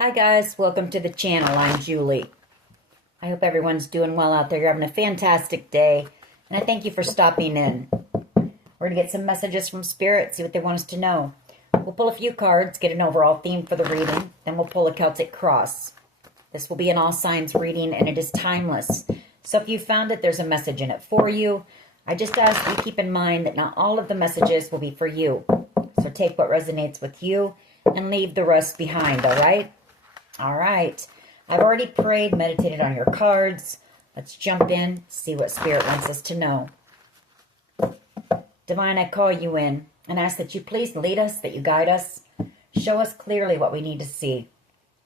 Hi guys, welcome to the channel. I'm Julie. I hope everyone's doing well out there. You're having a fantastic day, and I thank you for stopping in. We're going to get some messages from Spirit, see what they want us to know. We'll pull a few cards, get an overall theme for the reading, then we'll pull a Celtic cross. This will be an all signs reading, and it is timeless. So if you found it, there's a message in it for you. I just ask you keep in mind that not all of the messages will be for you. So take what resonates with you and leave the rest behind, all right? All right. I've already prayed, meditated on your cards. Let's jump in, see what Spirit wants us to know. Divine, I call you in and ask that you please lead us, that you guide us. Show us clearly what we need to see.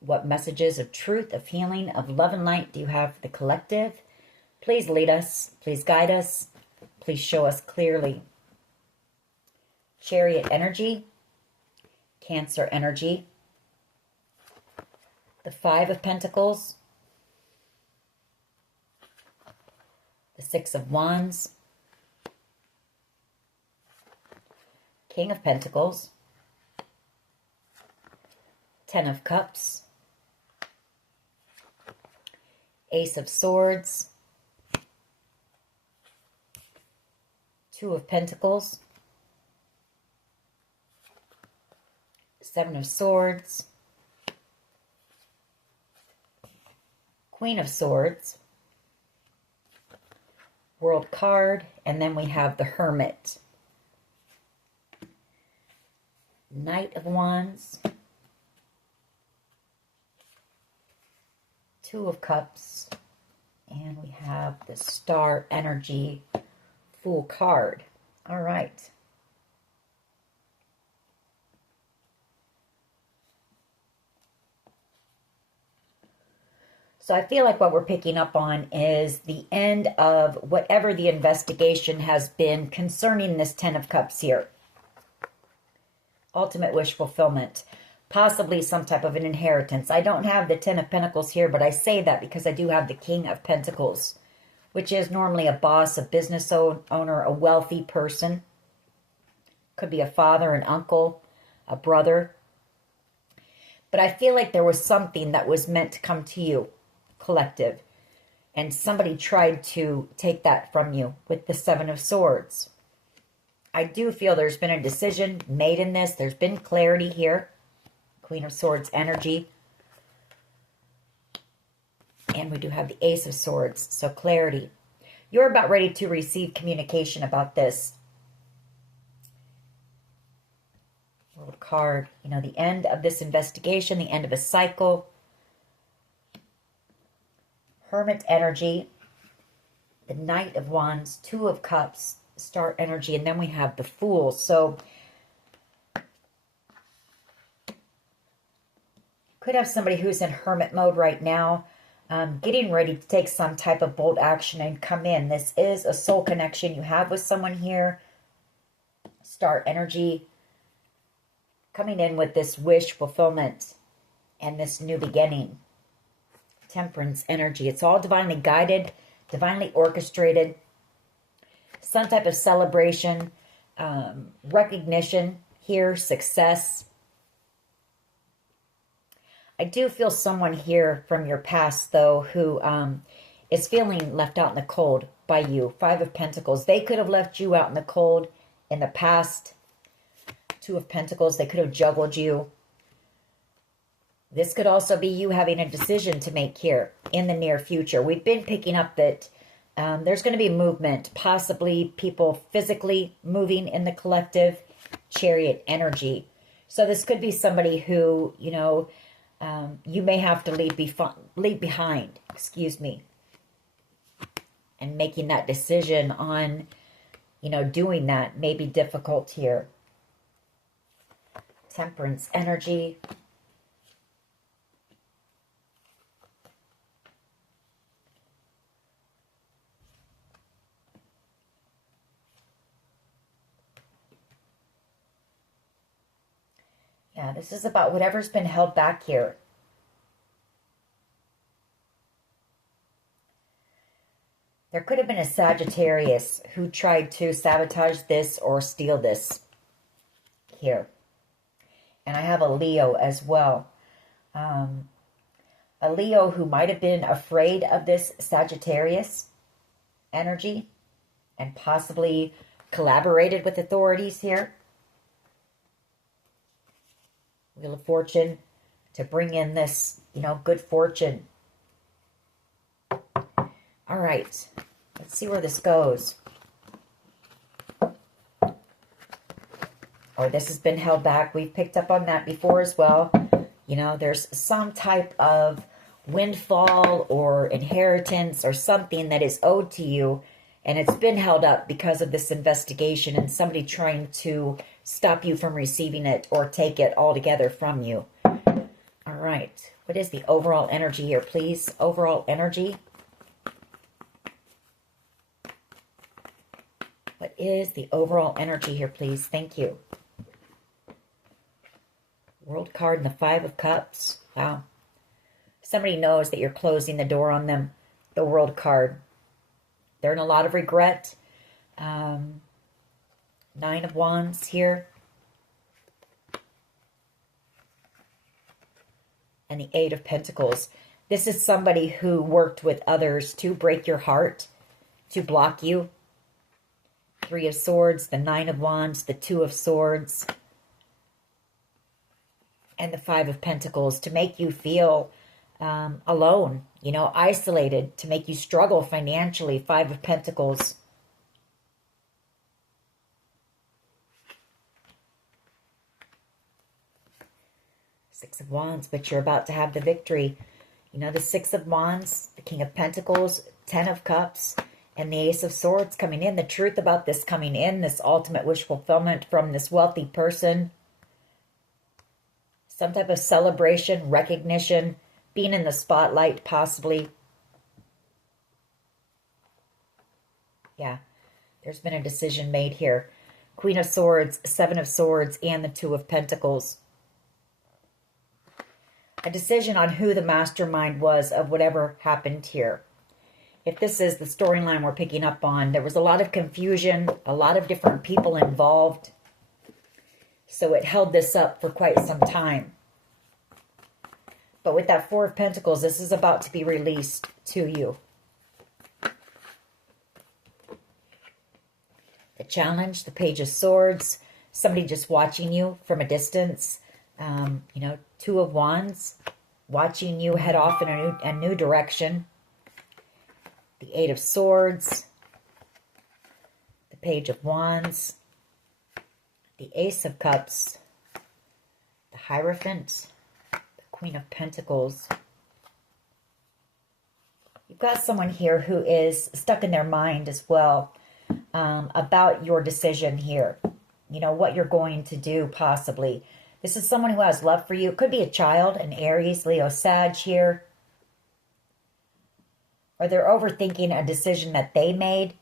What messages of truth, of healing, of love and light do you have for the collective? Please lead us. Please guide us. Please show us clearly. Chariot energy. Cancer energy. The Five of Pentacles. The Six of Wands. King of Pentacles. Ten of Cups. Ace of Swords. Two of Pentacles. Seven of Swords. Queen of Swords. World card. And then we have the Hermit. Knight of Wands. Two of Cups. And we have the Star Energy Fool card. All right. So I feel like what we're picking up on is the end of whatever the investigation has been concerning this Ten of Cups here. Ultimate wish fulfillment. Possibly some type of an inheritance. I don't have the Ten of Pentacles here, but I say that because I do have the King of Pentacles, which is normally a boss, a business owner, a wealthy person. Could be a father, an uncle, a brother. But I feel like there was something that was meant to come to you, collective, and somebody tried to take that from you with the Seven of Swords. I do feel there's been a decision made in this. There's been clarity here. Queen of Swords energy. And we do have the Ace of Swords, so clarity. You're about ready to receive communication about this. World card, you know, the end of this investigation, the end of a cycle. Hermit energy, the Knight of Wands, Two of Cups, Star energy, and then we have the Fool. So could have somebody who's in hermit mode right now, getting ready to take some type of bold action and come in. This is a soul connection you have with someone here. Star energy, coming in with this wish fulfillment and this new beginning. Temperance energy. It's all divinely guided, divinely orchestrated. Some type of celebration, recognition here, success. I do feel someone here from your past, though, who is feeling left out in the cold by you. Five of Pentacles. They could have left you out in the cold in the past. Two of Pentacles. They could have juggled you. This could also be you having a decision to make here in the near future. We've been picking up that there's going to be movement, possibly people physically moving in the collective. Chariot energy. So this could be somebody who, you know, you may have to leave behind, excuse me, and making that decision on, you know, doing that may be difficult here. Temperance energy. Yeah, this is about whatever's been held back here. There could have been a Sagittarius who tried to sabotage this or steal this here. And I have a Leo as well. A Leo who might have been afraid of this Sagittarius energy and possibly collaborated with authorities here. Wheel of Fortune to bring in this, good fortune. All right, let's see where this goes. Or this has been held back. We've picked up on that before as well. There's some type of windfall or inheritance or something that is owed to you, and it's been held up because of this investigation and somebody trying to stop you from receiving it or take it altogether from you. All right. What is the overall energy here, please? Overall energy. What is the overall energy here, please? Thank you. World card and the Five of Cups. Wow. Somebody knows that you're closing the door on them. The World card. They're in a lot of regret. Nine of Wands here. And the Eight of Pentacles. This is somebody who worked with others to break your heart, to block you. Three of Swords, the Nine of Wands, the Two of Swords, and the Five of Pentacles to make you feel alone, isolated, to make you struggle financially. Five of Pentacles. Six of Wands, but you're about to have the victory. The Six of Wands, the King of Pentacles, Ten of Cups, and the Ace of Swords coming in. The truth about this coming in, this ultimate wish fulfillment from this wealthy person. Some type of celebration, recognition, being in the spotlight possibly. Yeah, there's been a decision made here. Queen of Swords, Seven of Swords, and the Two of Pentacles. A decision on who the mastermind was of whatever happened here. If this is the storyline we're picking up on, there was a lot of confusion, a lot of different people involved. So it held this up for quite some time. But with that Four of Pentacles, this is about to be released to you. The challenge, the Page of Swords, somebody just watching you from a distance. Two of Wands, watching you head off in a new direction. The Eight of Swords, the Page of Wands, the Ace of Cups, the Hierophant, the Queen of Pentacles. You've got someone here who is stuck in their mind as well about your decision here. What you're going to do possibly. This is someone who has love for you. It could be a child, an Aries, Leo, Sag here. Or they're overthinking a decision that they made.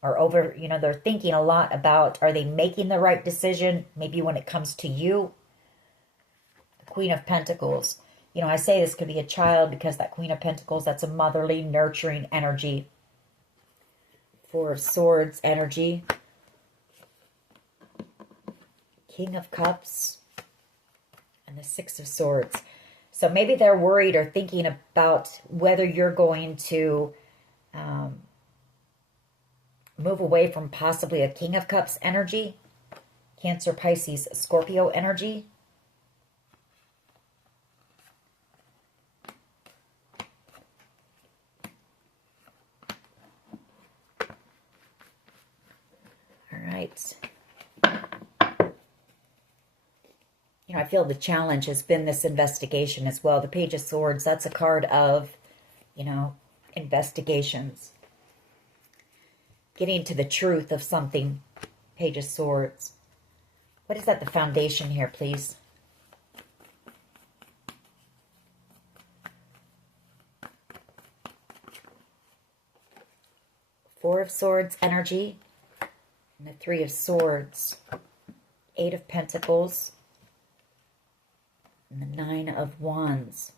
Or they're thinking a lot about, are they making the right decision? Maybe when it comes to you. The Queen of Pentacles. I say this could be a child because that Queen of Pentacles, that's a motherly, nurturing energy. Four of Swords energy. King of Cups. And the Six of Swords. So maybe they're worried or thinking about whether you're going to move away from possibly a King of Cups energy. Cancer, Pisces, Scorpio energy. All right. I feel the challenge has been this investigation as well. The Page of Swords, that's a card of, investigations. Getting to the truth of something. Page of Swords. What is that, the foundation here, please? Four of Swords energy. And the Three of Swords. Eight of Pentacles. And the Nine of Wands.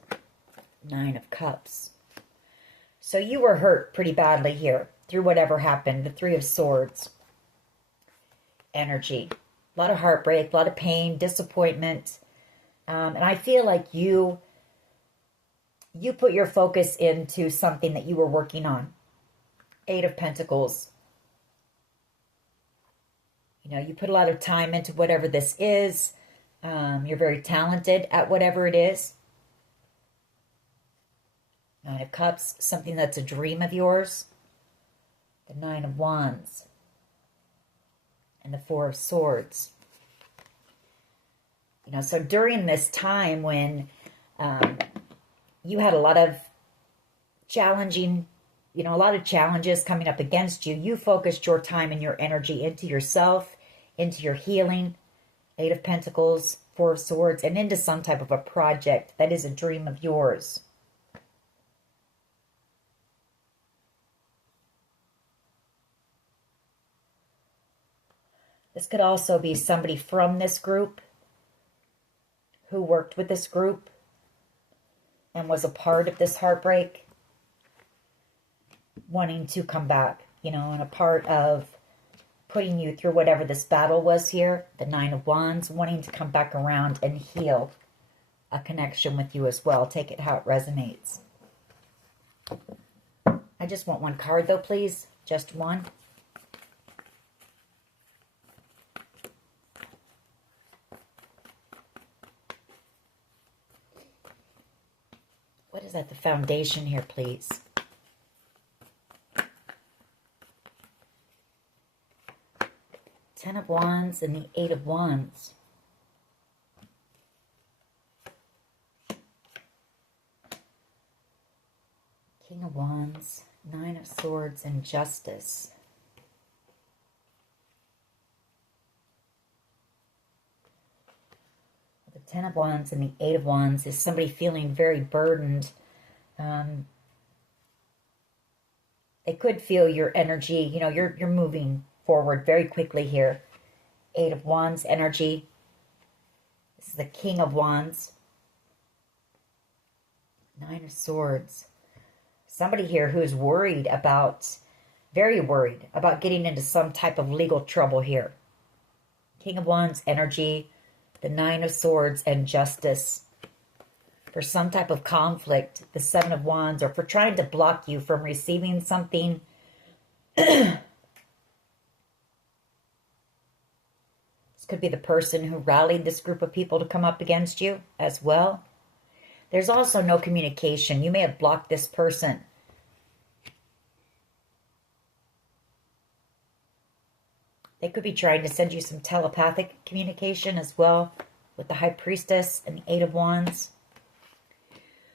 Nine of Cups. So you were hurt pretty badly here through whatever happened. The Three of Swords energy. A lot of heartbreak, a lot of pain, disappointment. And I feel like you you put your focus into something that you were working on. Eight of Pentacles. You know, you put a lot of time into whatever this is. You're very talented at whatever it is. Nine of Cups, something that's a dream of yours. The Nine of Wands. And the Four of Swords. You know, so during this time when you had a lot of challenging, you know, a lot of challenges coming up against you, you focused your time and your energy into yourself, into your healing. Eight of Pentacles, Four of Swords, and into some type of a project that is a dream of yours. This could also be somebody from this group who worked with this group and was a part of this heartbreak, wanting to come back, you know, and a part of putting you through whatever this battle was here. The Nine of Wands, wanting to come back around and heal a connection with you as well. Take it how it resonates. I just want one card though, please. Just one. What is at the foundation here, please? Ten of Wands and the Eight of Wands. King of Wands, Nine of Swords, and Justice. The Ten of Wands and the Eight of Wands is somebody feeling very burdened. They could feel your energy. You know, you're moving forward very quickly here. Eight of Wands energy. This is the King of Wands. Nine of Swords. Somebody here who's worried about, very worried about getting into some type of legal trouble here. King of Wands energy. The Nine of Swords and Justice. For some type of conflict, the Seven of Wands, or for trying to block you from receiving something. This could be the person who rallied this group of people to come up against you as well. There's also no communication. You may have blocked this person. They could be trying to send you some telepathic communication as well with the High Priestess and the Eight of Wands.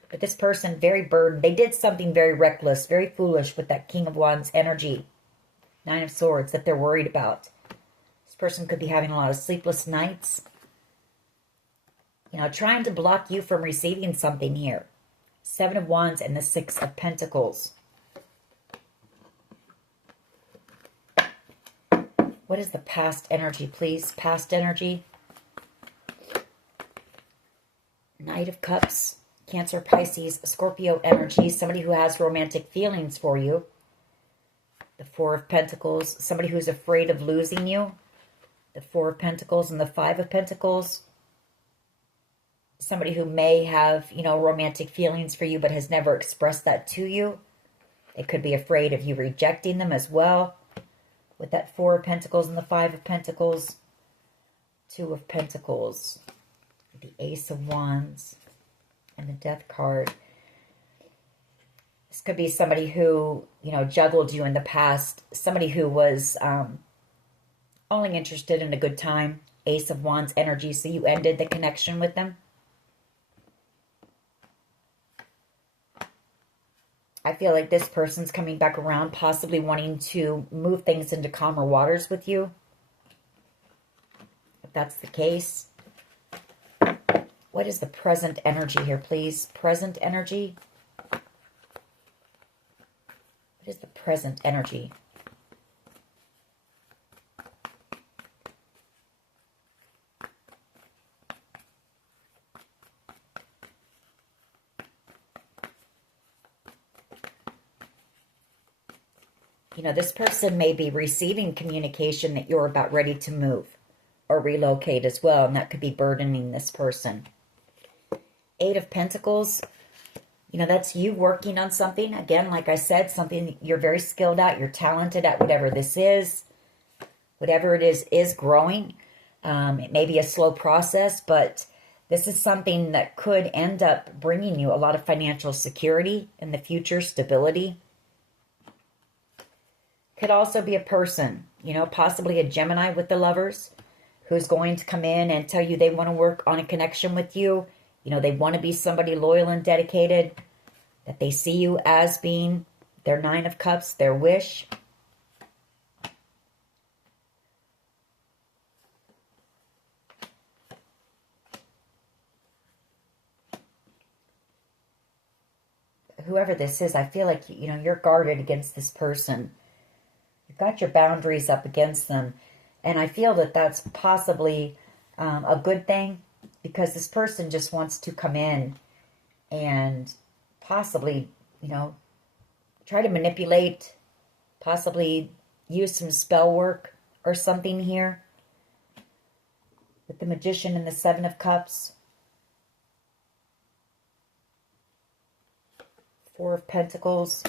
But this person, very burdened. They did something very reckless, very foolish with that King of Wands energy. Nine of Swords that they're worried about. This person could be having a lot of sleepless nights. You know, trying to block you from receiving something here. Seven of Wands and the Six of Pentacles. What is the past energy, please? Past energy. Knight of Cups. Cancer, Pisces, Scorpio energy. Somebody who has romantic feelings for you. The Four of Pentacles. Somebody who's afraid of losing you. The Four of Pentacles and the Five of Pentacles. Somebody who may have, you know, romantic feelings for you but has never expressed that to you. They could be afraid of you rejecting them as well. With that Four of Pentacles and the Five of Pentacles. Two of Pentacles. The Ace of Wands. And the Death card. This could be somebody who, you know, juggled you in the past. Somebody who was only interested in a good time. Ace of Wands energy. So you ended the connection with them. I feel like this person's coming back around, possibly wanting to move things into calmer waters with you. If that's the case. What is the present energy here, please? Present energy. What is the present energy? You know, this person may be receiving communication that you're about ready to move or relocate as well, and that could be burdening this person. Eight of Pentacles, You know, that's you working on something. Again, like I said, something you're very skilled at. You're talented at whatever this is. Whatever it is growing. It may be a slow process, but this is something that could end up bringing you a lot of financial security in the future, stability. Could also be a person, you know, possibly a Gemini with the Lovers, who's going to come in and tell you they want to work on a connection with you. You know, they want to be somebody loyal and dedicated, that they see you as being their Nine of Cups, their wish. Whoever this is, I feel like, you know, you're guarded against this person. You've got your boundaries up against them. And I feel that that's possibly a good thing, because this person just wants to come in and possibly, you know, try to manipulate, possibly use some spell work or something here. With the Magician and the Seven of Cups. Four of Pentacles.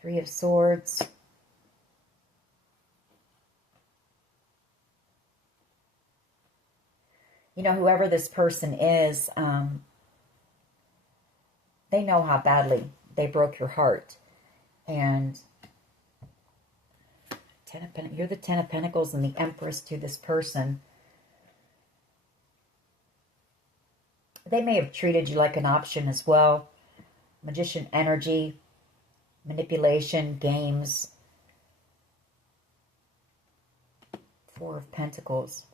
Three of Swords. You know, whoever this person is, they know how badly they broke your heart. And you're the Ten of Pentacles and the Empress to this person. They may have treated you like an option as well. Magician energy, manipulation, games. Four of Pentacles.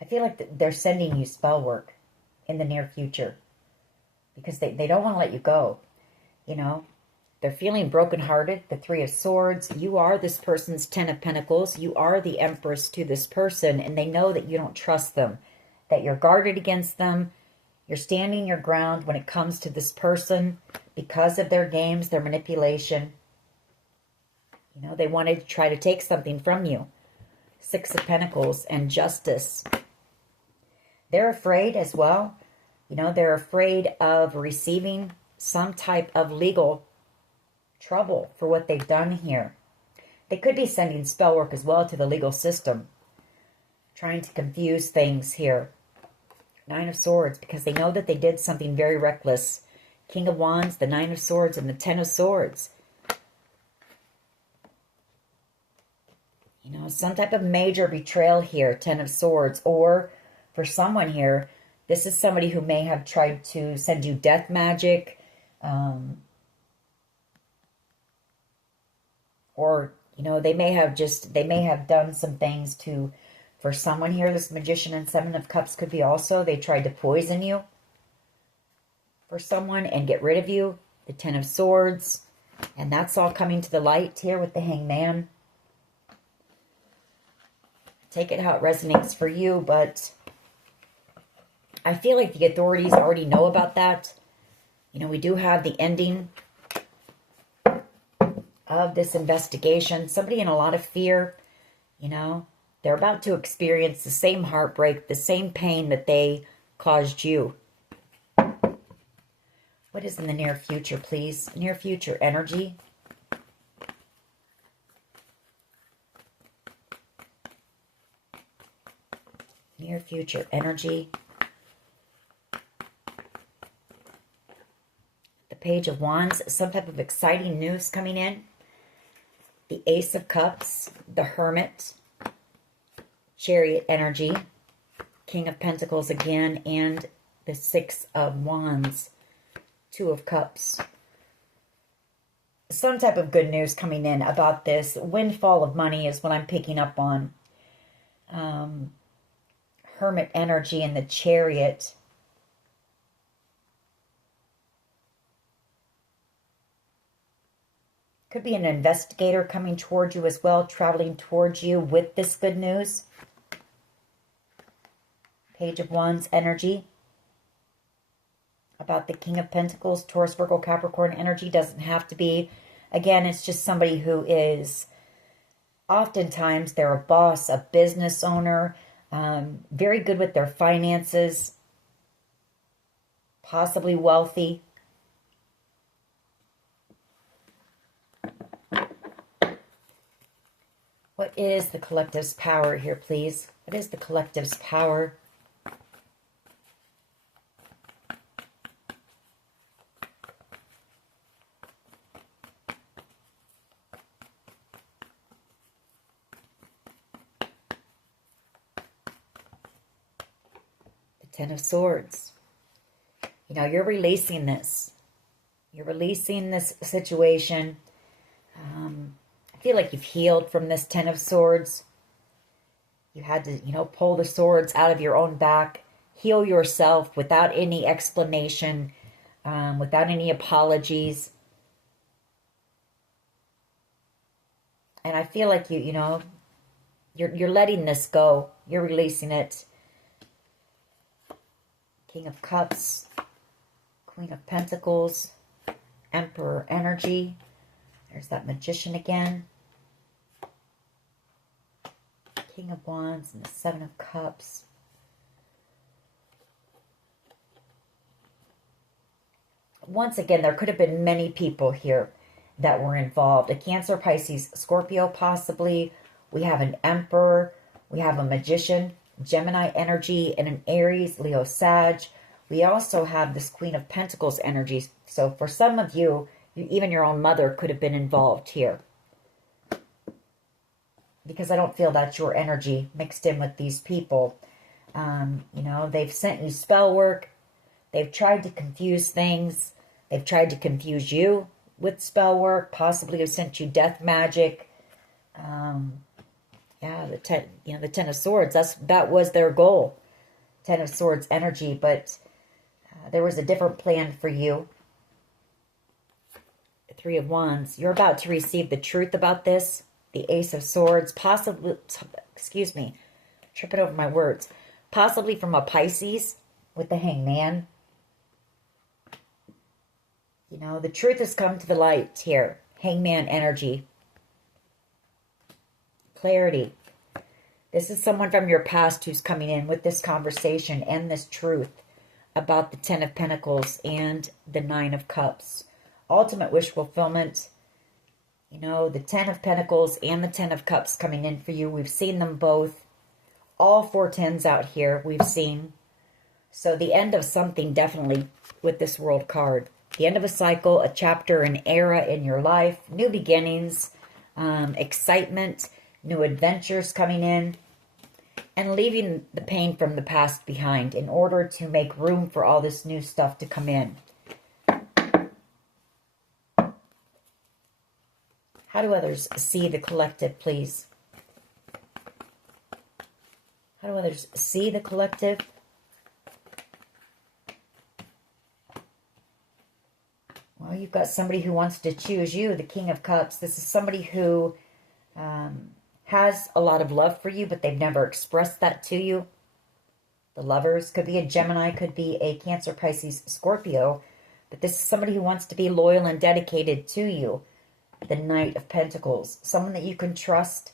I feel like they're sending you spell work in the near future, because they don't want to let you go. You know, they're feeling brokenhearted. The Three of Swords. You are this person's Ten of Pentacles. You are the Empress to this person, and they know that you don't trust them, that you're guarded against them. You're standing your ground when it comes to this person because of their games, their manipulation. You know, they wanted to try to take something from you. Six of Pentacles and Justice. They're afraid as well. You know, they're afraid of receiving some type of legal trouble for what they've done here. They could be sending spell work as well to the legal system, trying to confuse things here. Nine of Swords, because they know that they did something very reckless. King of Wands, the Nine of Swords, and the Ten of Swords. You know, some type of major betrayal here, Ten of Swords. Or for someone here, this is somebody who may have tried to send you death magic. Or, you know, they may have done some things to... For someone here, this Magician and Seven of Cups could be also, they tried to poison you for someone and get rid of you. The Ten of Swords. And that's all coming to the light here with the Hangman. Take it how it resonates for you, but I feel like the authorities already know about that. You know, we do have the ending of this investigation. Somebody in a lot of fear, you know. They're about to experience the same heartbreak, the same pain that they caused you. What is in the near future, please? Near future energy. Near future energy. The Page of Wands, some type of exciting news coming in. The Ace of Cups, the Hermit. Chariot energy, King of Pentacles again, and the Six of Wands, Two of Cups. Some type of good news coming in about this. Windfall of money is what I'm picking up on. Hermit energy and the Chariot. Could be an investigator coming towards you as well, traveling towards you with this good news. Page of Wands energy. About the King of Pentacles, Taurus, Virgo, Capricorn energy. Doesn't have to be. Again, it's just somebody who is, oftentimes, they're a boss, a business owner, very good with their finances. possibly wealthy. What is the collective's power here, please? What is the collective's power? The Ten of Swords. You know, you're releasing this. You're releasing this situation. I feel like you've healed from this Ten of Swords. You had to, you know, pull the swords out of your own back, heal yourself without any explanation, without any apologies. And I feel like you know, you're letting this go. You're releasing it. King of Cups, Queen of Pentacles, Emperor energy. There's that Magician again. King of Wands and the Seven of Cups. Once again, there could have been many people here that were involved. A Cancer, Pisces, Scorpio possibly. We have an Emperor. We have a Magician, Gemini energy, and an Aries, Leo, Sag. We also have this Queen of Pentacles energy. So for some of you, even your own mother could have been involved here. Because I don't feel that's your energy mixed in with these people. You know, they've sent you spell work. They've tried to confuse things. They've tried to confuse you with spell work. Possibly have sent you death magic. Yeah, the Ten of Swords. That was their goal. Ten of Swords energy, but there was a different plan for you. Three of Wands. You're about to receive the truth about this. The Ace of Swords, possibly, excuse me, tripping over my words, possibly from a Pisces with the Hangman. You know, the truth has come to the light here. Hangman energy. Clarity. This is someone from your past who's coming in with this conversation and this truth about the Ten of Pentacles and the Nine of Cups. Ultimate wish fulfillment. You know, the Ten of Pentacles and the Ten of Cups coming in for you. We've seen them both. All four tens out here we've seen. So the end of something definitely with this World card. The end of a cycle, a chapter, an era in your life. New beginnings, excitement, new adventures coming in. And leaving the pain from the past behind in order to make room for all this new stuff to come in. How do others see the collective, please? How do others see the collective? Well, you've got somebody who wants to choose you, the King of Cups. This is somebody who has a lot of love for you, but they've never expressed that to you. The Lovers could be a Gemini, could be a Cancer, Pisces, Scorpio. But this is somebody who wants to be loyal and dedicated to you. The Knight of Pentacles. Someone that you can trust.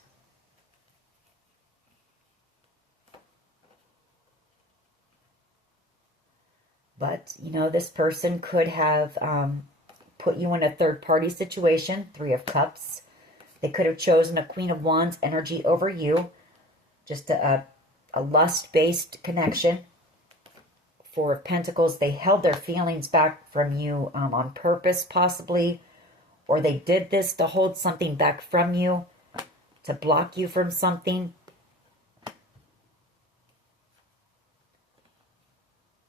But, you know, this person could have put you in a third-party situation. Three of Cups. They could have chosen a Queen of Wands energy over you. Just a lust-based connection. Four of Pentacles. They held their feelings back from you on purpose, possibly. Or they did this to hold something back from you. To block you from something.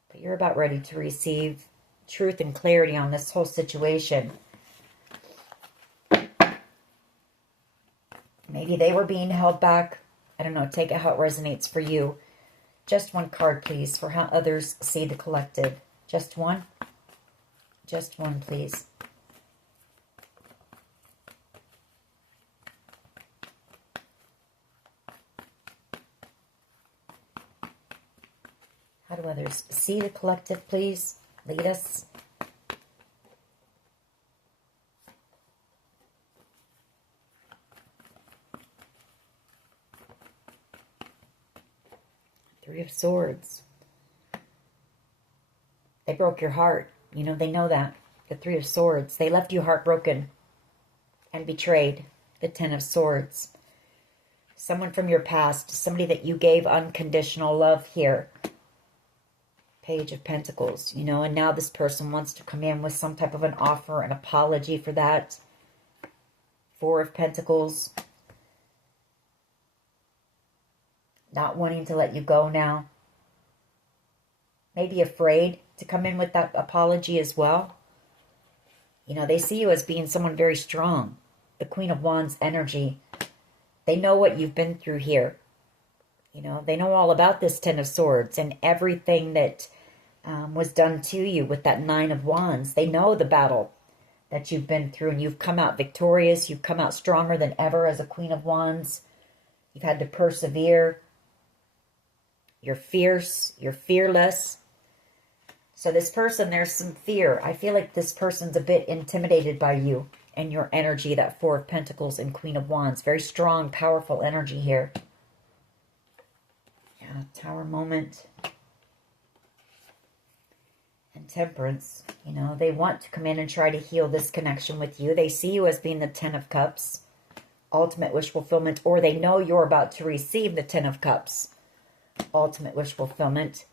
But you're about ready to receive truth and clarity on this whole situation. Maybe they were being held back. I don't know. Take it how it resonates for you. Just one card, please, for how others see the collective. Just one? Just one, please. How do others see the collective, please? Lead us. Three of Swords. They broke your heart. You know, they know that. The Three of Swords. They left you heartbroken and betrayed. The Ten of Swords. Someone from your past. Somebody that you gave unconditional love here. Page of Pentacles. You know, and now this person wants to come in with some type of an offer, an apology for that. Four of Pentacles. Not wanting to let you go now. Maybe afraid to come in with that apology as well. You know, they see you as being someone very strong. The Queen of Wands energy. They know what you've been through here. You know, they know all about this Ten of Swords and everything that was done to you with that Nine of Wands. They know the battle that you've been through, and you've come out victorious. You've come out stronger than ever as a Queen of Wands. You've had to persevere. You're fierce. You're fearless. So this person, there's some fear. I feel like this person's a bit intimidated by you and your energy, that Four of Pentacles and Queen of Wands. Very strong, powerful energy here. Yeah, Tower moment. And Temperance. You know, they want to come in and try to heal this connection with you. They see you as being the Ten of Cups. Ultimate wish fulfillment. Or they know you're about to receive the Ten of Cups. Ultimate wish fulfillment.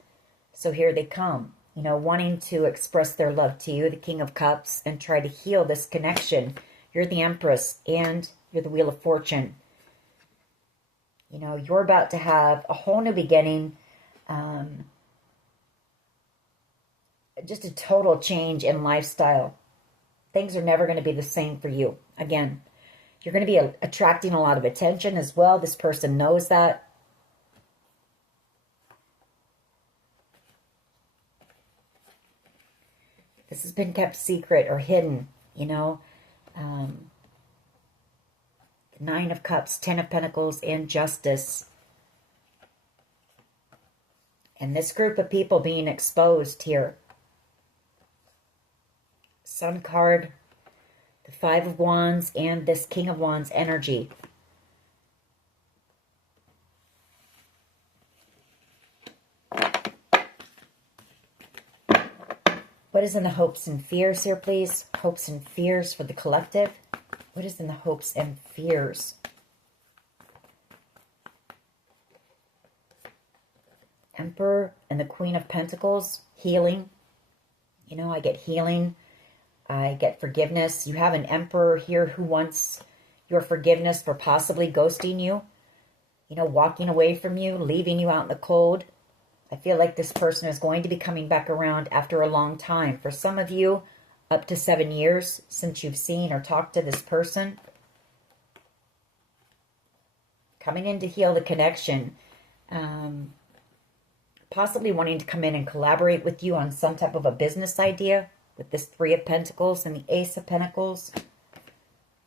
So here they come. You know, wanting to express their love to you, the King of Cups, and try to heal this connection. You're the Empress and you're the Wheel of Fortune. You know, you're about to have a whole new beginning. Just a total change in lifestyle. Things are never going to be the same for you. Again, you're going to be attracting a lot of attention as well. This person knows that. This has been kept secret or hidden, you know. The Nine of Cups, Ten of Pentacles, and Justice. And this group of people being exposed here. Sun card, the Five of Wands, and this King of Wands energy. What is in the hopes and fears here, please? Hopes and fears for the collective. What is in the hopes and fears? Emperor and the Queen of Pentacles. Healing. You know, I get healing. I get forgiveness. You have an Emperor here who wants your forgiveness for possibly ghosting you. You know, walking away from you, leaving you out in the cold. I feel like this person is going to be coming back around after a long time. For some of you, up to 7 years since you've seen or talked to this person. Coming in to heal the connection. Possibly wanting to come in and collaborate with you on some type of a business idea. With this Three of Pentacles and the Ace of Pentacles.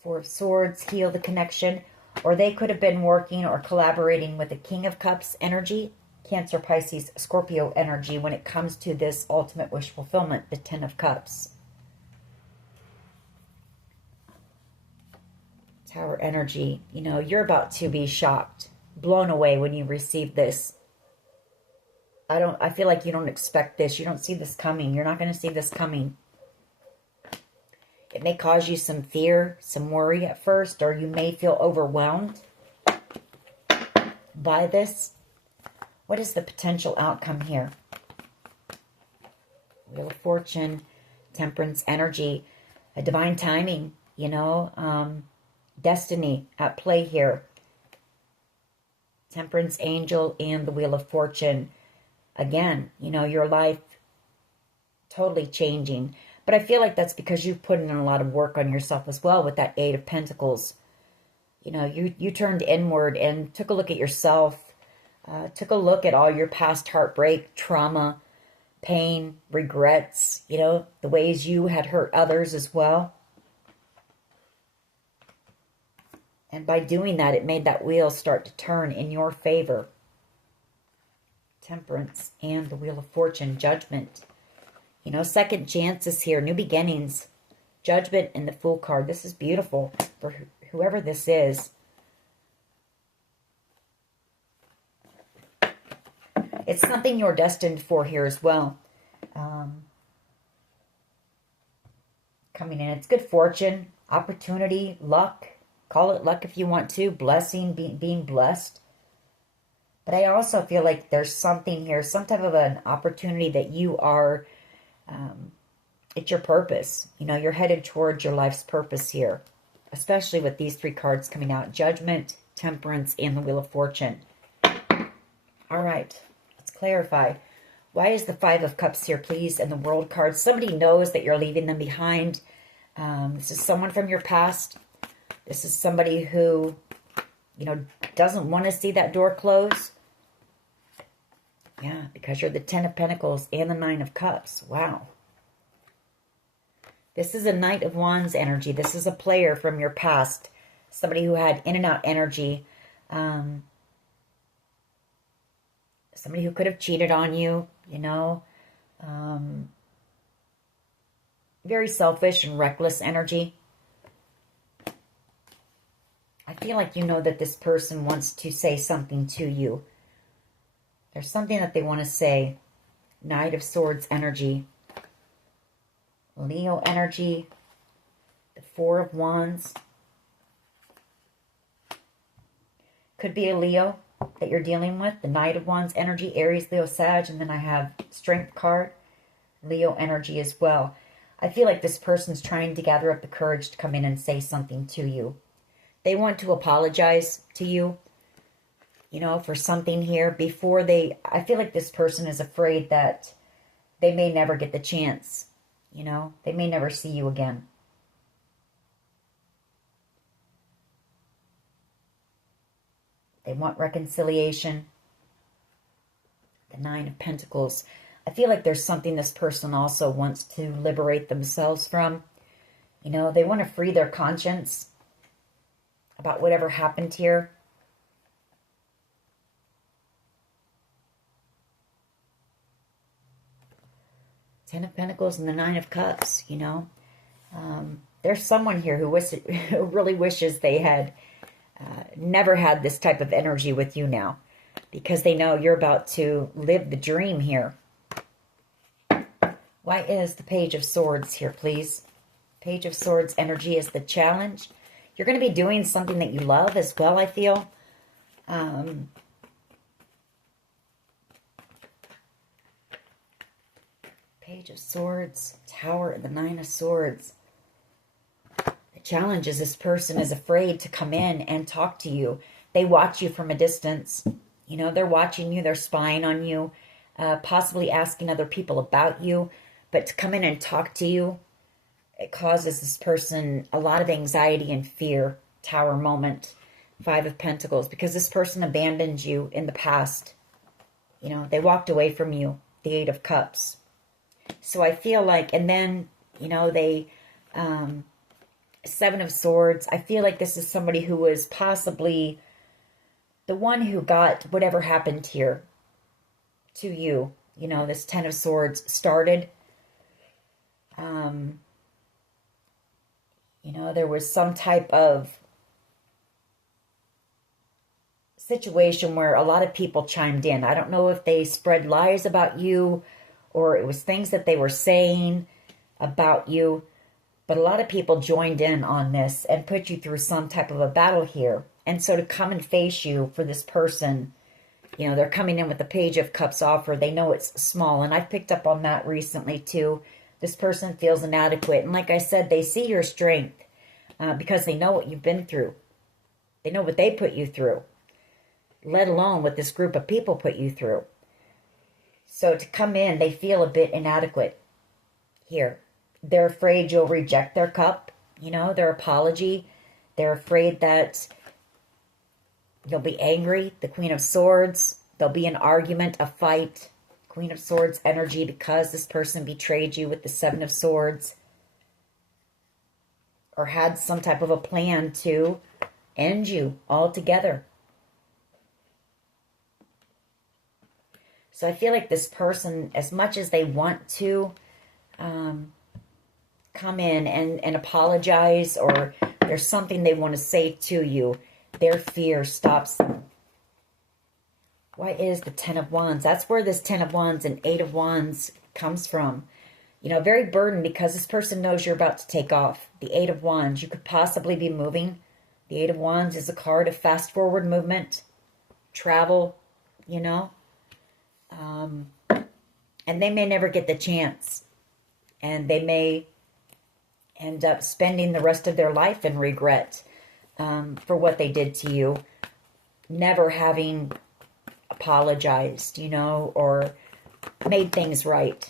Four of Swords, heal the connection. Or they could have been working or collaborating with the King of Cups energy. Cancer, Pisces, Scorpio energy when it comes to this ultimate wish fulfillment, the Ten of Cups. Tower energy. You know, you're about to be shocked, blown away when you receive this. I feel like you don't expect this. You don't see this coming. You're not going to see this coming. It may cause you some fear, some worry at first, or you may feel overwhelmed by this. What is the potential outcome here? Wheel of Fortune, Temperance energy, a divine timing, you know, destiny at play here. Temperance angel and the Wheel of Fortune. Again, you know, your life totally changing. But I feel like that's because you've put in a lot of work on yourself as well with that Eight of Pentacles. You know, you turned inward and took a look at yourself. Took a look at all your past heartbreak, trauma, pain, regrets, you know, the ways you had hurt others as well. And by doing that, it made that wheel start to turn in your favor. Temperance and the Wheel of Fortune, Judgment. You know, second chances here, new beginnings. Judgment and the Fool card. This is beautiful for whoever this is. It's something you're destined for here as well. coming in. It's good fortune, opportunity, luck. Call it luck if you want to. Blessing, being blessed. But I also feel like there's something here, some type of an opportunity that you are, it's your purpose. You know, you're headed towards your life's purpose here. Especially with these three cards coming out. Judgment, Temperance, and the Wheel of Fortune. All right, let's clarify. Why is the Five of Cups here, please, and the World card? Somebody knows that you're leaving them behind. This is someone from your past. This is somebody who, you know, doesn't want to see that door close. Yeah, because you're the Ten of Pentacles and the Nine of Cups. Wow. This is a Knight of Wands energy. This is a player from your past. Somebody who had in and out energy. Somebody who could have cheated on you, you know. Very selfish and reckless energy. I feel like you know that this person wants to say something to you. There's something that they want to say. Knight of Swords energy. Leo energy. The Four of Wands. Could be a Leo that you're dealing with. The Knight of Wands energy. Aries, Leo, Sag. And then I have Strength card. Leo energy as well. I feel like this person's trying to gather up the courage to come in and say something to you. They want to apologize to you, you know, for something here before they... I feel like this person is afraid that they may never get the chance, you know. They may never see you again. They want reconciliation. The Nine of Pentacles. I feel like there's something this person also wants to liberate themselves from. You know, they want to free their conscience about whatever happened here. Ten of Pentacles and the Nine of Cups, you know. There's someone here who really wishes they had never had this type of energy with you now. Because they know you're about to live the dream here. Why is the Page of Swords here, please? Page of Swords energy is the challenge. You're going to be doing something that you love as well, I feel. Page of Swords, Tower, and the Nine of Swords. The challenge is this person is afraid to come in and talk to you. They watch you from a distance. You know, they're watching you. They're spying on you. Possibly asking other people about you. But to come in and talk to you, it causes this person a lot of anxiety and fear. Tower moment. Five of Pentacles. Because this person abandoned you in the past. You know, they walked away from you. The Eight of Cups. So I feel like, and then, you know, they, Seven of Swords. I feel like this is somebody who was possibly the one who got whatever happened here to you. You know, this Ten of Swords started. You know, there was some type of situation where a lot of people chimed in. I don't know if they spread lies about you or it was things that they were saying about you. But a lot of people joined in on this and put you through some type of a battle here. And so to come and face you for this person, you know, they're coming in with the Page of Cups offer. They know it's small. And I've picked up on that recently too. This person feels inadequate. And like I said, they see your strength because they know what you've been through. They know what they put you through, let alone what this group of people put you through. So to come in, they feel a bit inadequate here. They're afraid you'll reject their cup, you know, their apology. They're afraid that you'll be angry. The Queen of Swords. There'll be an argument, a fight. Queen of Swords energy because this person betrayed you with the Seven of Swords. Or had some type of a plan to end you altogether. So I feel like this person, as much as they want to come in and apologize, or there's something they want to say to you, their fear stops them. Why is the Ten of Wands? That's where this Ten of Wands and Eight of Wands comes from. You know, very burdened because this person knows you're about to take off. The Eight of Wands, you could possibly be moving. The Eight of Wands is a card of fast forward movement, travel, you know. And they may never get the chance. And they may end up spending the rest of their life in regret for what they did to you. Never having apologized, you know, or made things right.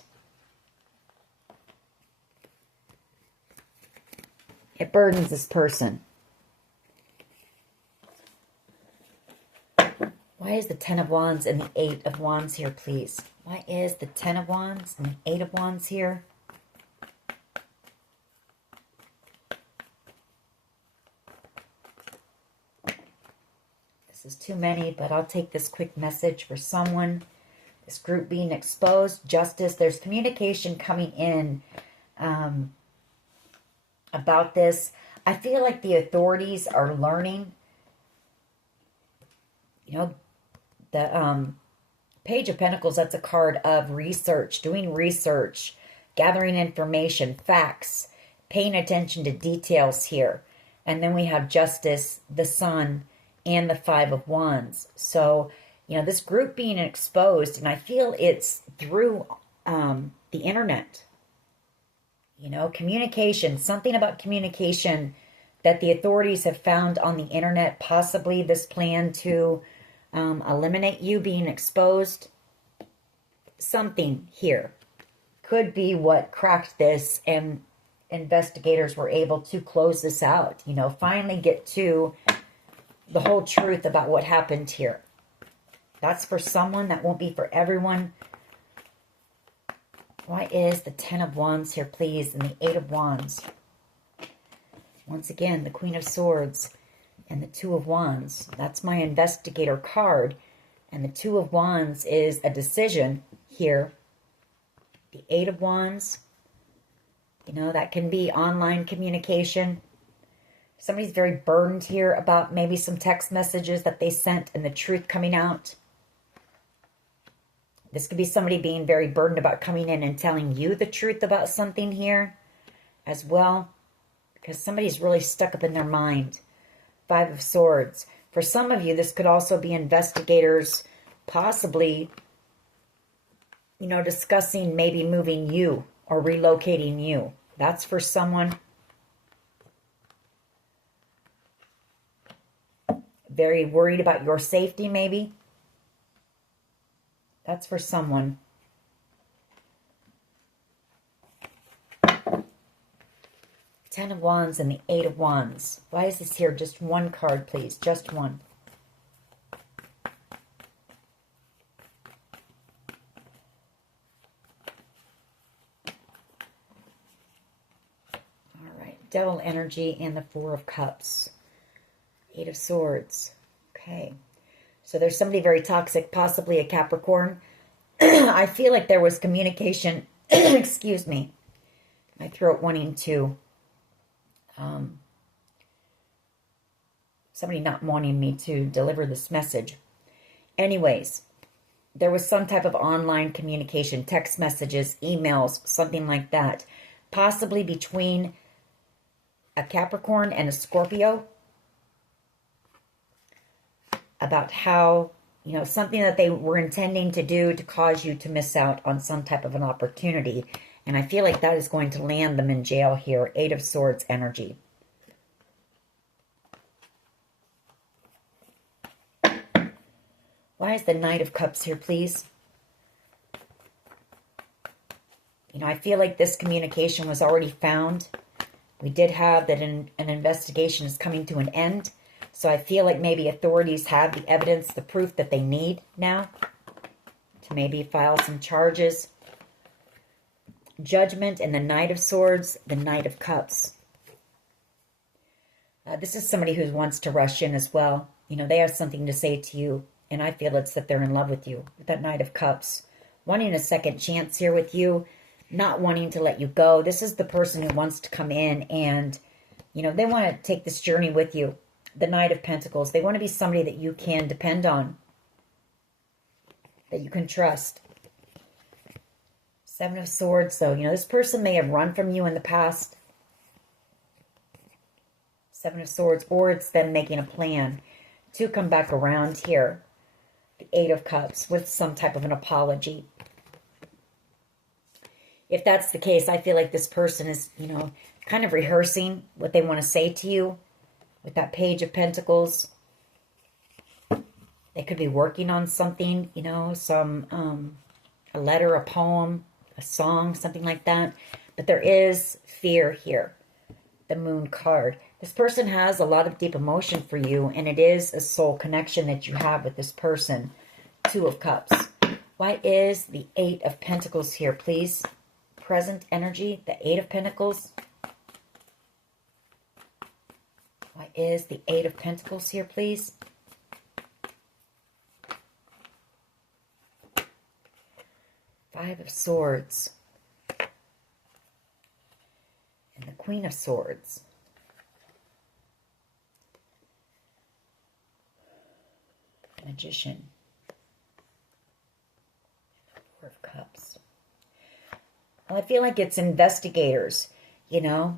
It burdens this person. Why is the Ten of Wands and the Eight of Wands here, please? Why is the Ten of Wands and the Eight of Wands here? This is too many, but I'll take this quick message for someone. This group being exposed, justice. There's communication coming in about this. I feel like the authorities are learning. You know, the Page of Pentacles, that's a card of research, doing research, gathering information, facts, paying attention to details here. And then we have Justice, the Sun, and the Five of Wands. So, you know, this group being exposed, and I feel it's through the internet. You know, communication, something about communication that the authorities have found on the internet, possibly this plan to eliminate you being exposed. Something here could be what cracked this, and investigators were able to close this out. You know, finally get to the whole truth about what happened here. That's for someone. That won't be for everyone. Why is the Ten of Wands here, please, and the Eight of Wands? Once again, the Queen of Swords and the Two of Wands. That's my investigator card. And the Two of Wands is a decision here. The Eight of Wands, you know, that can be online communication. Somebody's very burdened here about maybe some text messages that they sent and the truth coming out. This could be somebody being very burdened about coming in and telling you the truth about something here as well. Because somebody's really stuck up in their mind. Five of Swords. For some of you, this could also be investigators possibly, you know, discussing maybe moving you or relocating you. That's for someone. Very worried about your safety, maybe. That's for someone. Ten of Wands and the Eight of Wands. Why is this here? Just one card, please. Just one. All right. Devil energy and the Four of Cups. Eight of Swords. Okay. So there's somebody very toxic, possibly a Capricorn. I feel like there was communication. Excuse me. My throat wanting to. Somebody not wanting me to deliver this message. Anyways, there was some type of online communication, text messages, emails, something like that. Possibly between a Capricorn and a Scorpio. About how, you know, something that they were intending to do to cause you to miss out on some type of an opportunity. And I feel like that is going to land them in jail here. Eight of Swords energy. Why is the Knight of Cups here, please? You know, I feel like this communication was already found. We did have that an investigation is coming to an end. So I feel like maybe authorities have the evidence, the proof that they need now to maybe file some charges. Judgment and the Knight of Swords, the Knight of Cups. This is somebody who wants to rush in as well. You know, they have something to say to you. And I feel it's that they're in love with you. With that Knight of Cups. Wanting a second chance here with you. Not wanting to let you go. This is the person who wants to come in and, you know, they want to take this journey with you. The Knight of Pentacles. They want to be somebody that you can depend on. That you can trust. Seven of Swords, though. You know, this person may have run from you in the past. Seven of Swords. Or it's them making a plan to come back around here. The Eight of Cups with some type of an apology. If that's the case, I feel like this person is, you know, kind of rehearsing what they want to say to you with that Page of Pentacles. They could be working on something, you know, a letter, a poem, a song, something like that. But there is fear here. The Moon card. This person has a lot of deep emotion for you, and it is a soul connection that you have with this person. Two of Cups. Why is the Eight of Pentacles here, please? Present energy, the Eight of Pentacles. Why is the Eight of Pentacles here, please? Five of Swords. And the Queen of Swords. Magician. Four of Cups. Well, I feel like it's investigators, you know,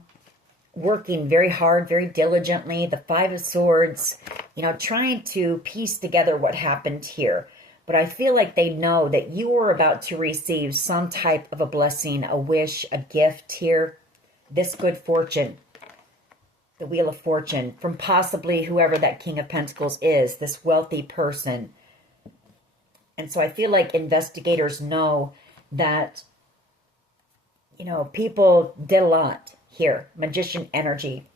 working very hard, very diligently. The Five of Swords, you know, trying to piece together what happened here. But I feel like they know that you are about to receive some type of a blessing, a wish, a gift here. This good fortune, the Wheel of Fortune, from possibly whoever that King of Pentacles is, this wealthy person. And so I feel like investigators know that, you know, people did a lot here. Magician energy.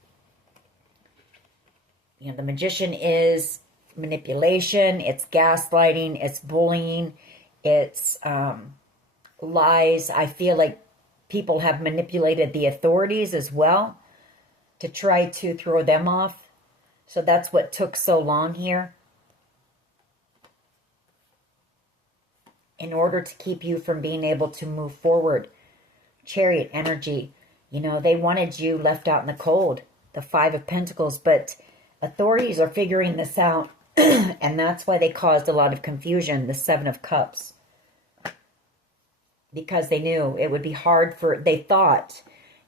You know, the Magician is manipulation, it's gaslighting, it's bullying, it's lies. I feel like people have manipulated the authorities as well to try to throw them off. So that's what took so long here. In order to keep you from being able to move forward. Chariot energy. You know, they wanted you left out in the cold. The Five of Pentacles. But authorities are figuring this out. And that's why they caused a lot of confusion. The Seven of Cups. Because they knew it would be hard for... They thought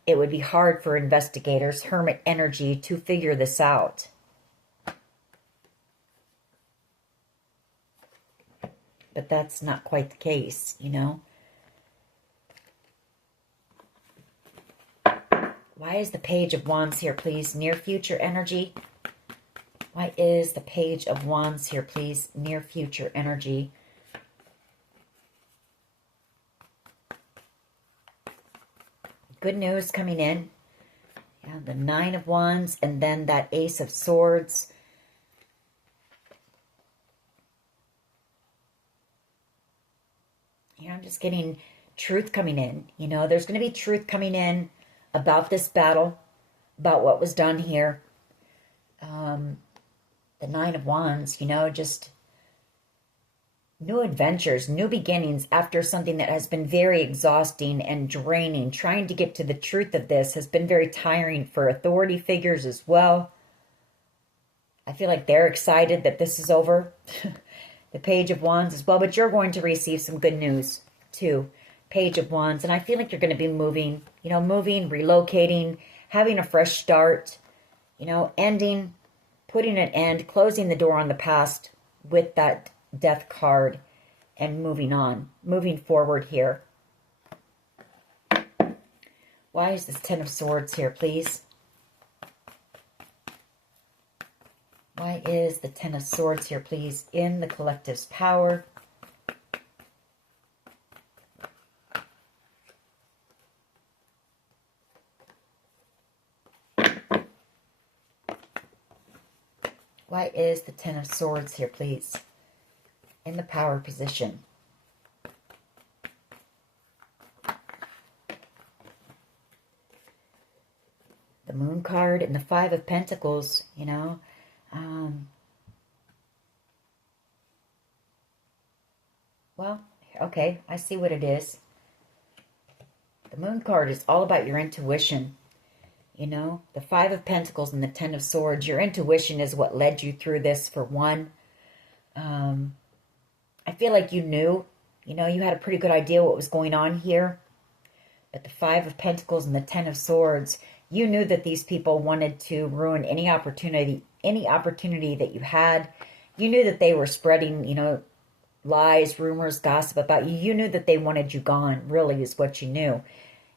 it would be hard for investigators, Hermit energy, to figure this out. But that's not quite the case, you know. Why is the Page of Wands here, please? Near future energy. Why is the Page of Wands here, please? Near future energy. Good news coming in. Yeah, the Nine of Wands and then that Ace of Swords. Yeah, I'm just getting truth coming in. You know, there's going to be truth coming in about this battle, about what was done here. The Nine of Wands, you know, just new adventures, new beginnings after something that has been very exhausting and draining. Trying to get to the truth of this has been very tiring for authority figures as well. I feel like they're excited that this is over. The Page of Wands as well, but you're going to receive some good news too. Page of Wands, and I feel like you're going to be moving, you know, moving, relocating, having a fresh start, you know, ending, putting an end, closing the door on the past with that Death card and moving on, moving forward here. Why is this Ten of Swords here, please? Why is the Ten of Swords here, please, in the collective's power? Why is the Ten of Swords here, please, in the power position? The Moon card and the Five of Pentacles, you know. Well, okay, I see what it is. The Moon card is all about your intuition. You know, the Five of Pentacles and the Ten of Swords, your intuition is what led you through this for one. I feel like you knew You know, you had a pretty good idea what was going on here. But the Five of Pentacles and the Ten of Swords, you knew that these people wanted to ruin any opportunity that you had. You knew that they were spreading, you know, lies, rumors, gossip about you. You knew that they wanted you gone, really, is what you knew.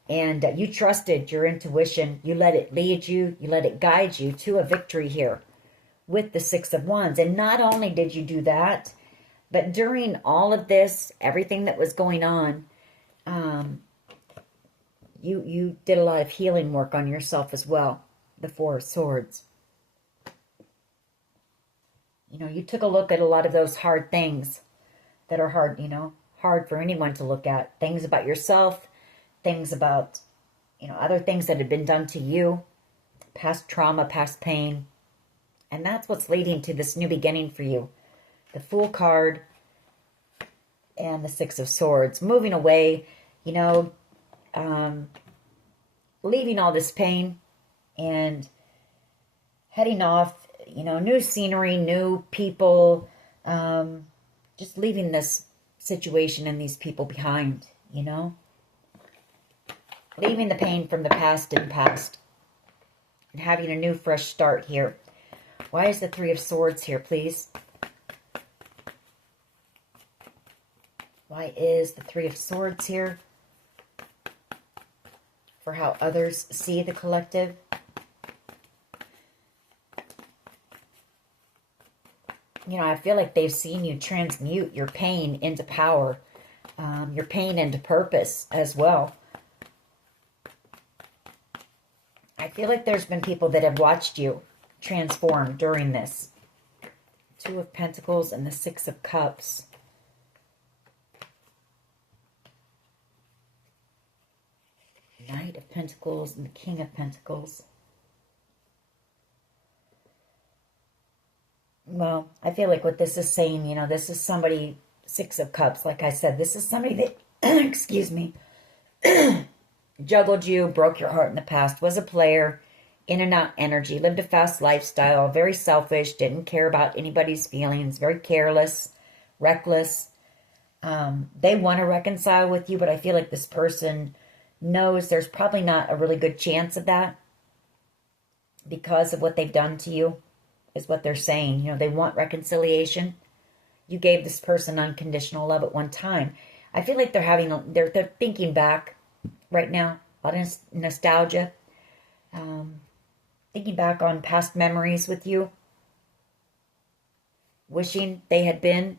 And you trusted your intuition. You let it lead you. You let it guide you to a victory here with the Six of Wands. And not only did you do that, but during all of this, everything that was going on, you did a lot of healing work on yourself as well. The Four of Swords. You know, you took a look at a lot of those hard things that are hard, you know, hard for anyone to look at. Things about yourself, things about, you know, other things that had been done to you, past trauma, past pain. And that's what's leading to this new beginning for you. The Fool card and the Six of Swords. Moving away, you know, leaving all this pain and heading off, you know, new scenery, new people, just leaving this situation and these people behind, you know. Leaving the pain from the past in the past and having a new fresh start here. Why is the Three of Swords here, please? Why is the Three of Swords here? For how others see the collective. You know, I feel like they've seen you transmute your pain into power, your pain into purpose as well. I feel like there's been people that have watched you transform during this. Two of Pentacles and the Six of Cups. Knight of Pentacles and the King of Pentacles. Well, I feel like what this is saying, you know, this is somebody, Six of Cups, like I said, this is somebody that, excuse me, juggled you, broke your heart in the past, was a player, in and out energy, lived a fast lifestyle, very selfish, didn't care about anybody's feelings, very careless, reckless. They want to reconcile with you, but I feel like this person knows there's probably not a really good chance of that because of what they've done to you, is what they're saying. You know, they want reconciliation. You gave this person unconditional love at one time. I feel like they're thinking back right now, a lot of nostalgia, thinking back on past memories with you, wishing they had been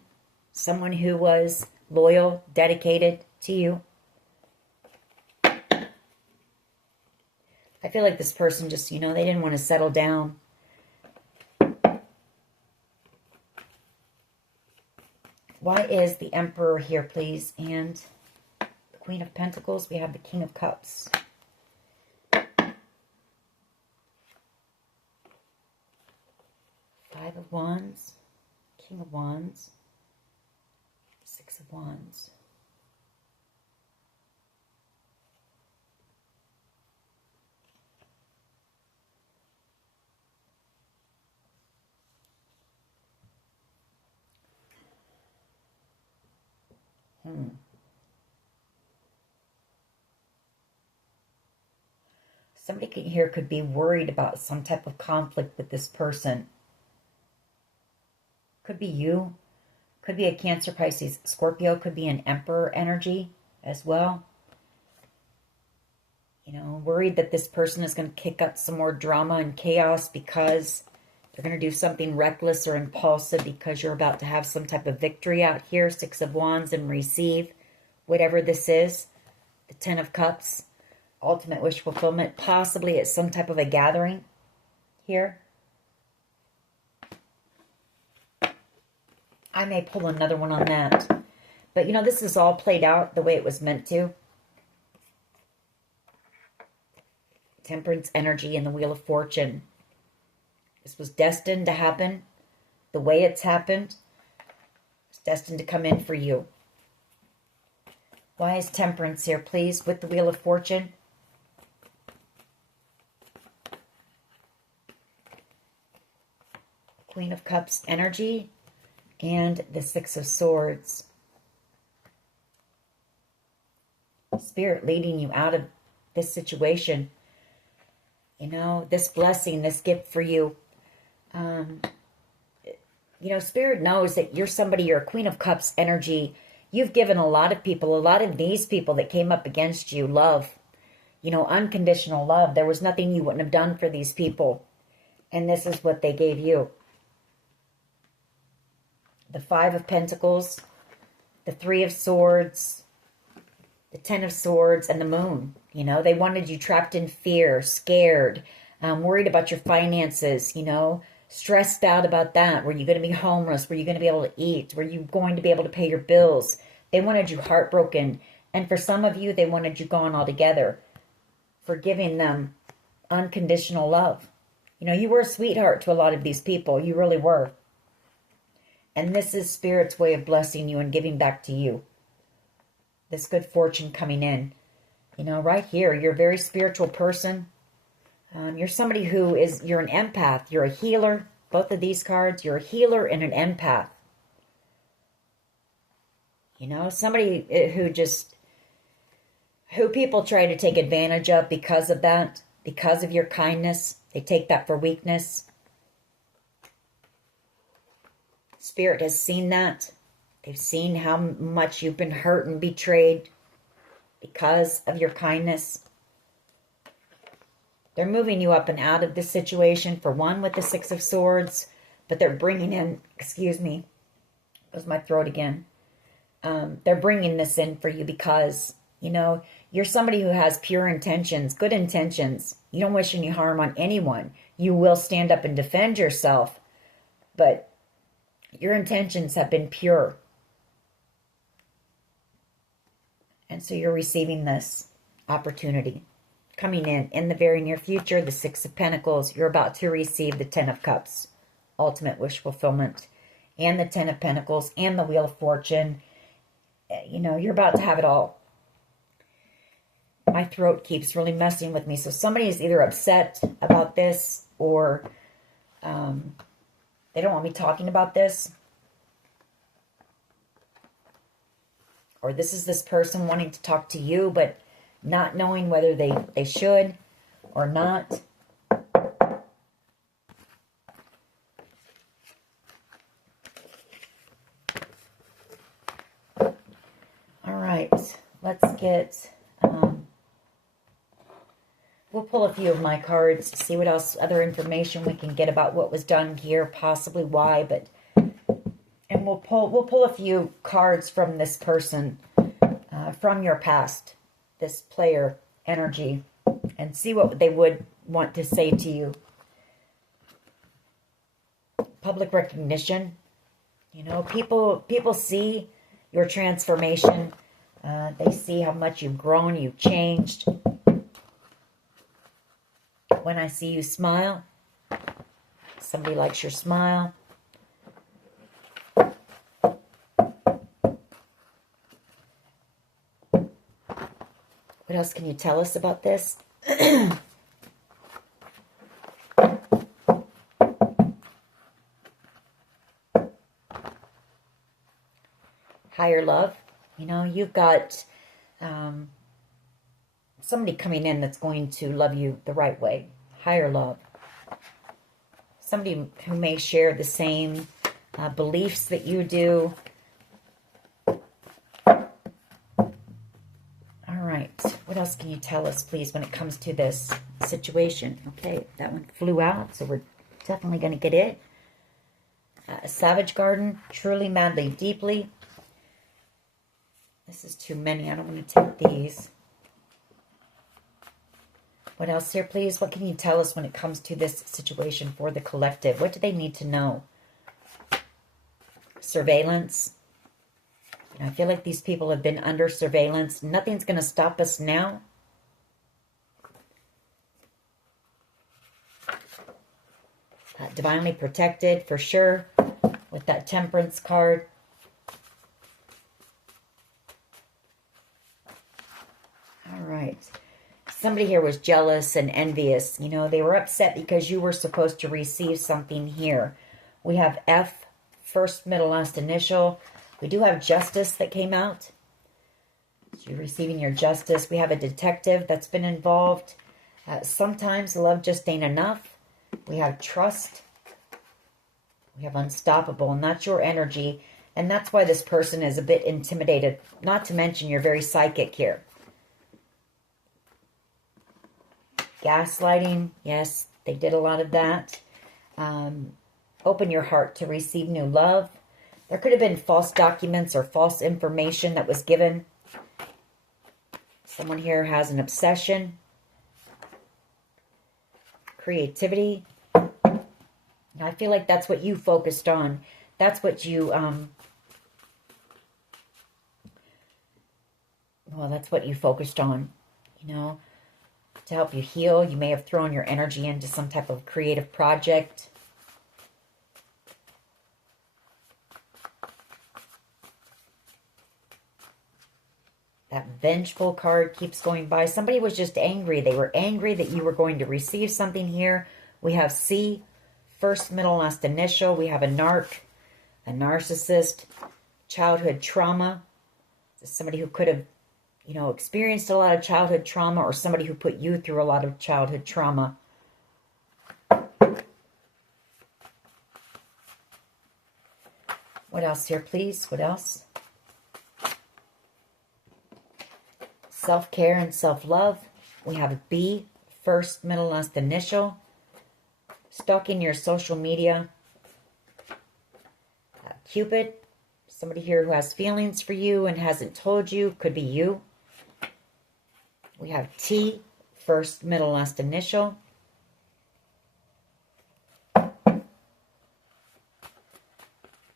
someone who was loyal, dedicated to you. I feel like this person just, you know, they didn't want to settle down. Why is the Emperor here, please? And the Queen of Pentacles. We have the King of Cups. Five of Wands. King of Wands. Six of Wands. Somebody here could be worried about some type of conflict with this person. Could be you. Could be a Cancer, Pisces, Scorpio. Could be an Emperor energy as well. You know, worried that this person is going to kick up some more drama and chaos because they're going to do something reckless or impulsive because you're about to have some type of victory out here. Six of Wands and receive whatever this is. The Ten of Cups. Ultimate wish fulfillment. Possibly at some type of a gathering here. I may pull another one on that. But, you know, this is all played out the way it was meant to. Temperance energy and the Wheel of Fortune. This was destined to happen the way it's happened. It's destined to come in for you. Why is Temperance here, please, with the Wheel of Fortune? Queen of Cups energy and the Six of Swords. Spirit leading you out of this situation. You know, this blessing, this gift for you. You know, Spirit knows that you're somebody, you're a Queen of Cups energy. You've given a lot of people, a lot of these people that came up against you, love. You know, unconditional love. There was nothing you wouldn't have done for these people. And this is what they gave you. The Five of Pentacles, the Three of Swords, the Ten of Swords, and the Moon. You know, they wanted you trapped in fear, scared, worried about your finances, you know, stressed out about that. Were you going to be homeless? Were you going to be able to eat? Were you going to be able to pay your bills? They wanted you heartbroken. And for some of you, they wanted you gone altogether. For giving them unconditional love. You know, you were a sweetheart to a lot of these people. You really were. And this is Spirit's way of blessing you and giving back to you. This good fortune coming in. You know, right here, you're a very spiritual person. You're somebody who you're an empath. You're a healer. Both of these cards, you're a healer and an empath. You know, somebody who people try to take advantage of because of that, because of your kindness. They take that for weakness. Spirit has seen that. They've seen how much you've been hurt and betrayed because of your kindness. They're moving you up and out of this situation, for one, with the Six of Swords, but they're bringing in, excuse me, goes my throat again. They're bringing this in for you because, you know, you're somebody who has pure intentions, good intentions. You don't wish any harm on anyone. You will stand up and defend yourself, but your intentions have been pure. And so you're receiving this opportunity coming in the very near future. The Six of Pentacles, you're about to receive the Ten of Cups, ultimate wish fulfillment, and the Ten of Pentacles, and the Wheel of Fortune. You know, you're about to have it all. My throat keeps really messing with me. So somebody is either upset about this or they don't want me talking about this. Or this is this person wanting to talk to you, but not knowing whether they should or not. All right, let's get... we'll pull a few of my cards to see what else, other information we can get about what was done here, possibly why, but... And we'll pull a few cards from this person, from your past, this player energy, and see what they would want to say to you. Public recognition. You know, people see your transformation. They see how much you've grown, you've changed. When I see you smile, somebody likes your smile. What else can you tell us about this? Higher love. You know, you've got somebody coming in that's going to love you the right way. Higher love. Somebody who may share the same beliefs that you do. What else can you tell us, please, when it comes to this situation? Okay, that one flew out, so we're definitely going to get it. Savage Garden, truly, madly, deeply. This is too many. I don't want to take these. What else here, please? What can you tell us when it comes to this situation for the collective? What do they need to know? Surveillance. I feel like these people have been under surveillance. Nothing's going to stop us now. Divinely protected, for sure, with that Temperance card. All right. Somebody here was jealous and envious. You know, they were upset because you were supposed to receive something here. We have F, first, middle, last initial. We do have Justice that came out. So you're receiving your justice. We have a detective that's been involved. Sometimes love just ain't enough. We have trust. We have unstoppable, and that's your energy. And that's why this person is a bit intimidated. Not to mention you're very psychic here. Gaslighting. Yes, they did a lot of that. Open your heart to receive new love. There could have been false documents or false information that was given. Someone here has an obsession. Creativity. I feel like that's what you focused on. That's what you, well, that's what you focused on, you know, to help you heal. You may have thrown your energy into some type of creative project. That vengeful card keeps going by. Somebody was just angry. They were angry that you were going to receive something here. We have C, first, middle, last initial. We have a narc, a narcissist, childhood trauma. Somebody who could have, you know, experienced a lot of childhood trauma, or somebody who put you through a lot of childhood trauma. What else here, please? What else? Self-care and self-love. We have a B, first, middle, last initial. Stalking your social media. Cupid, somebody here who has feelings for you and hasn't told you. Could be you. We have T, first, middle, last initial.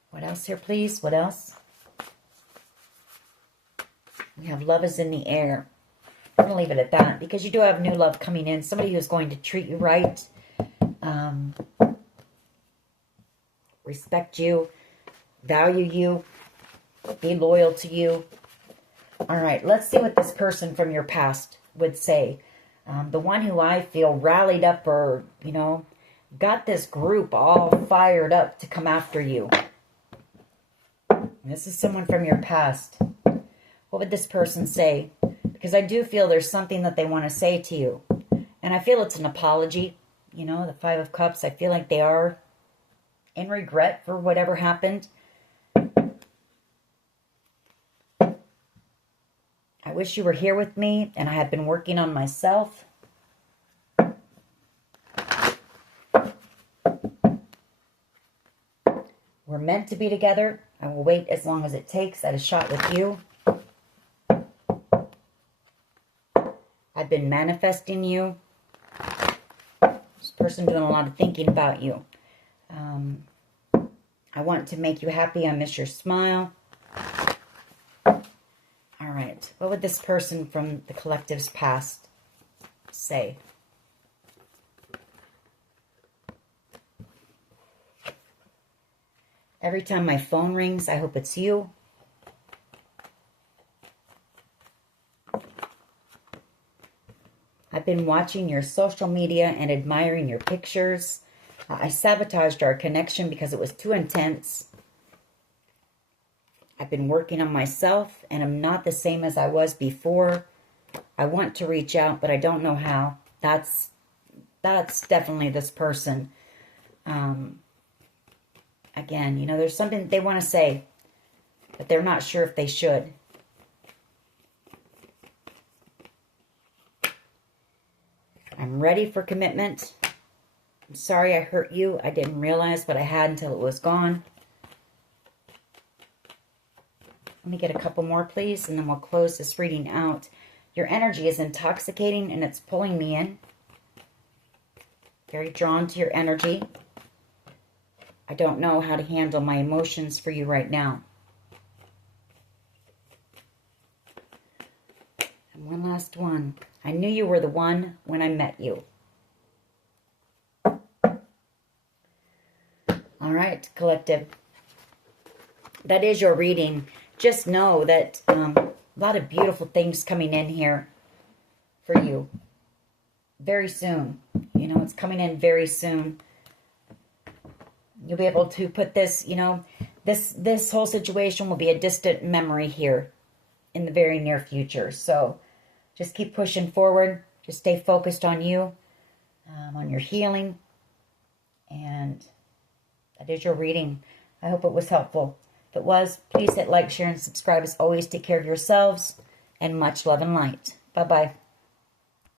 What else here, please? What else? We have love is in the air. I'm going to leave it at that because you do have new love coming in. Somebody who's going to treat you right. Respect you. Value you. Be loyal to you. All right, let's see what this person from your past would say. The one who I feel rallied up, or, you know, got this group all fired up to come after you. This is someone from your past. What would this person say? Because I do feel there's something that they want to say to you. And I feel it's an apology. You know, the Five of Cups, I feel like they are in regret for whatever happened. I wish you were here with me, and I have been working on myself. We're meant to be together. I will wait as long as it takes at a shot with you. I've been manifesting you. This person doing a lot of thinking about you. I want to make you happy. I miss your smile. All right. What would this person from the collective's past say? Every time my phone rings, I hope it's you. I've been watching your social media and admiring your pictures. I sabotaged our connection because it was too intense. I've been working on myself, and I'm not the same as I was before. I want to reach out, but I don't know how. That's definitely this person. Again, you know, there's something they want to say, but they're not sure if they should. I'm ready for commitment. I'm sorry I hurt you. I didn't realize, but I had until it was gone. Let me get a couple more, please, and then we'll close this reading out. Your energy is intoxicating, and it's pulling me in. Very drawn to your energy. I don't know how to handle my emotions for you right now. And one last one. I knew you were the one when I met you. All right, collective. That is your reading. Just know that a lot of beautiful things coming in here for you. Very soon. You know, it's coming in very soon. You'll be able to put this, you know, this whole situation will be a distant memory here in the very near future. So just keep pushing forward. Just stay focused on you, on your healing. And that is your reading. I hope it was helpful. If it was, please hit like, share, and subscribe. As always, take care of yourselves, and much love and light. Bye-bye.